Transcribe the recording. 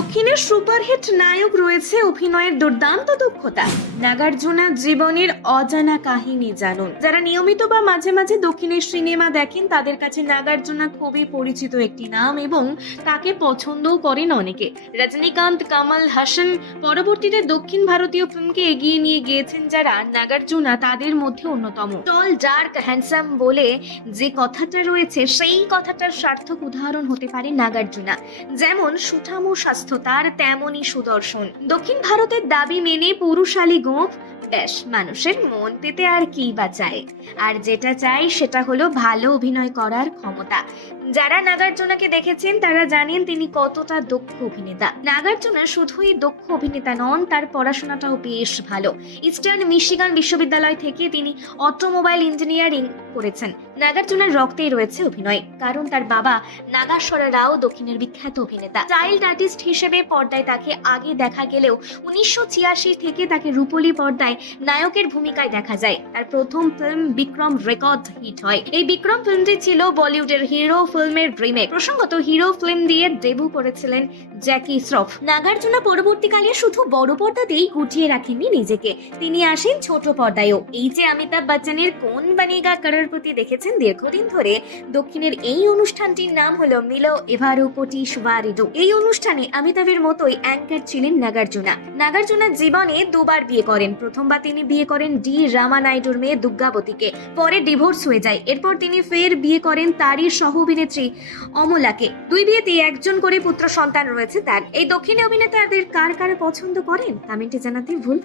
দক্ষিণের সুপারহিট নায়ক রয়েছে অভিনয়ের দুর্দান্ত দক্ষতা। নাগার্জুনার জীবনের অজানা কাহিনী জানুন। যারা নিয়মিত বা মাঝে মাঝে দক্ষিণের সিনেমা দেখেন তাদের কাছে নাগার্জুনা খুবই পরিচিত একটি নাম এবং তাকে পছন্দও করেন অনেকে। রজনীকান্ত, কমল হাসান পরবর্তীতে দক্ষিণ ভারতীয় ফিল্মকে এগিয়ে নিয়ে গিয়েছেন যারা, নাগার্জুনা তাদের মধ্যে অন্যতম। টল, ডার্ক, হ্যান্ডসাম বলে যে কথাটা রয়েছে সেই কথাটার সার্থক উদাহরণ হতে পারে নাগার্জুনা। যেমন সুঠামো স্বাস্থ্য তার, তেমনই সুদর্শন। দক্ষিণ ভারতের দাবি মেনে পুরুষালী গোঁফ, ব্যাস মানুষের মন পেতে আর কি বা চায়। আর যেটা চাই সেটা হলো ভালো অভিনয় করার ক্ষমতা। যারা নাগার্জুনাকে দেখেছেন তারা জানেন তিনি কতটা দক্ষ অভিনেতা। নাগার্জুনা শুধুই দক্ষ অভিনেতা নন, তার পড়াশোনাটাও বেশ ভালো। ইস্টার্ন মিশিগান বিশ্ববিদ্যালয় থেকে তিনি অটোমোবাইল ইঞ্জিনিয়ারিং করেছেন। নাগার্জুনার রক্তেই রয়েছে অভিনয়, কারণ তার বাবা নাগেশ্বর রাও দক্ষিণের বিখ্যাত অভিনেতা। চাইল্ড আর্টিস্ট হিসেবে পর্দায় তাকে আগে দেখা গেলেও 1986 থেকে তাকে রূপলী পর্দায় নায়কের ভূমিকায় দেখা যায়। তার প্রথম ফিল্ম বিক্রম রেকর্ড হিট হয়। এই বিক্রম ফিল্মটি ছিল বলিউডের হিরো ফিল্মের রিমেক। প্রসঙ্গত, হিরো ফিল্ম দিয়ে ডেবিউ করেছিলেন জ্যাকি শ্রফ। নাগার্জুনা পরবর্তীকালে শুধু বড় পর্দাতেই গুটিয়ে রাখেননি নিজেকে, তিনি আসেন ছোট পর্দায়ও। এই যে অমিতাভ বচ্চনের কোন বনেগা করোড়পতি দেখেছেন দীর্ঘদিন ধরে, দক্ষিণের এই অনুষ্ঠানটির নাম হলো মিলো এভারো কোটি সুবারিডো। এই অনুষ্ঠানে অমিতাভের মতোই অ্যাঙ্কার ছিলেন নাগার্জুনা। নাগার্জুনা জীবনে দুবার বিয়ে করেন। প্রথমবার তিনি বিয়ে করেন ডি রামানাইডুর মেয়ে দুর্গাবতীকে, পরে ডিভোর্স হয়ে যায়। এরপর তিনি ফের বিয়ে করেন তারই সহ অভিনেত্রী অমলাকে। দুই বিয়েতে একজন করে পুত্র সন্তান রয়েছে তার। এই দক্ষিণী অভিনেতাদের কার কার পছন্দ করেন কমেন্টে জানাতে ভুল